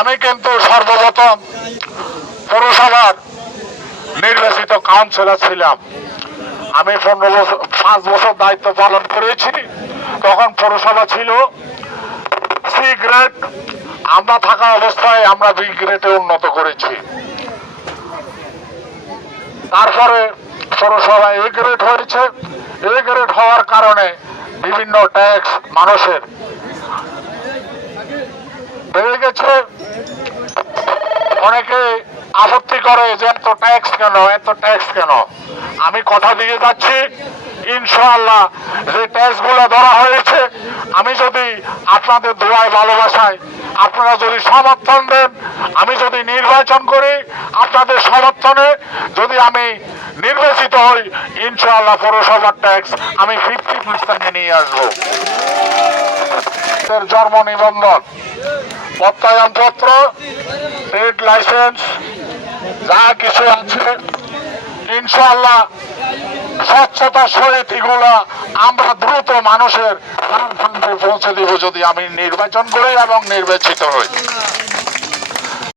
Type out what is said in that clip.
আমি কিন্তু সর্বপ্রথম পৌরসভার নির্বাচিত কাউন্সিলর ছিলাম। আমি 5 বছর দায়িত্ব পালন করেছি। তখন পৌরসভা ছিল সি গ্রেড, আমরা থাকা অবস্থায় আমরা বি গ্রেডে উন্নত করেছি। তারপরে পৌরসভা এ গ্রেড হয়েছে। এ গ্রেড হওয়ার কারণে বিভিন্ন ট্যাক্স মানুষের বেড়ে গেছে। অনেকে আপত্তি করে যে এত ট্যাক্স কেন, এত ট্যাক্স কেন। আমি কথা দিয়ে যাচ্ছি, ইনশাআল্লাহ যে ট্যাক্স গুলো ধরা হয়েছে, আমি যদি আপনাদের দোয়ায় ভালোবাসায় আপনারা যদি সমর্থন দেন, আমি যদি নির্বাচন করি আপনাদের সমর্থনে যদি আমি নির্বাচিত হই, ইনশাআল্লাহ পৌরসভার ট্যাক্স আমি 50% নিয়ে আসবো। জন্ম নিবন্ধন, প্রত্যয়নপত্র, ট্রেড লাইসেন্স যা কিছু আছে ইনশাআল্লাহ স্বচ্ছতার সহিত এগুলা আমরা দ্রুত মানুষের প্রান্তে পৌঁছে দিব যদি আমি নির্বাচন করি এবং নির্বাচিত হই।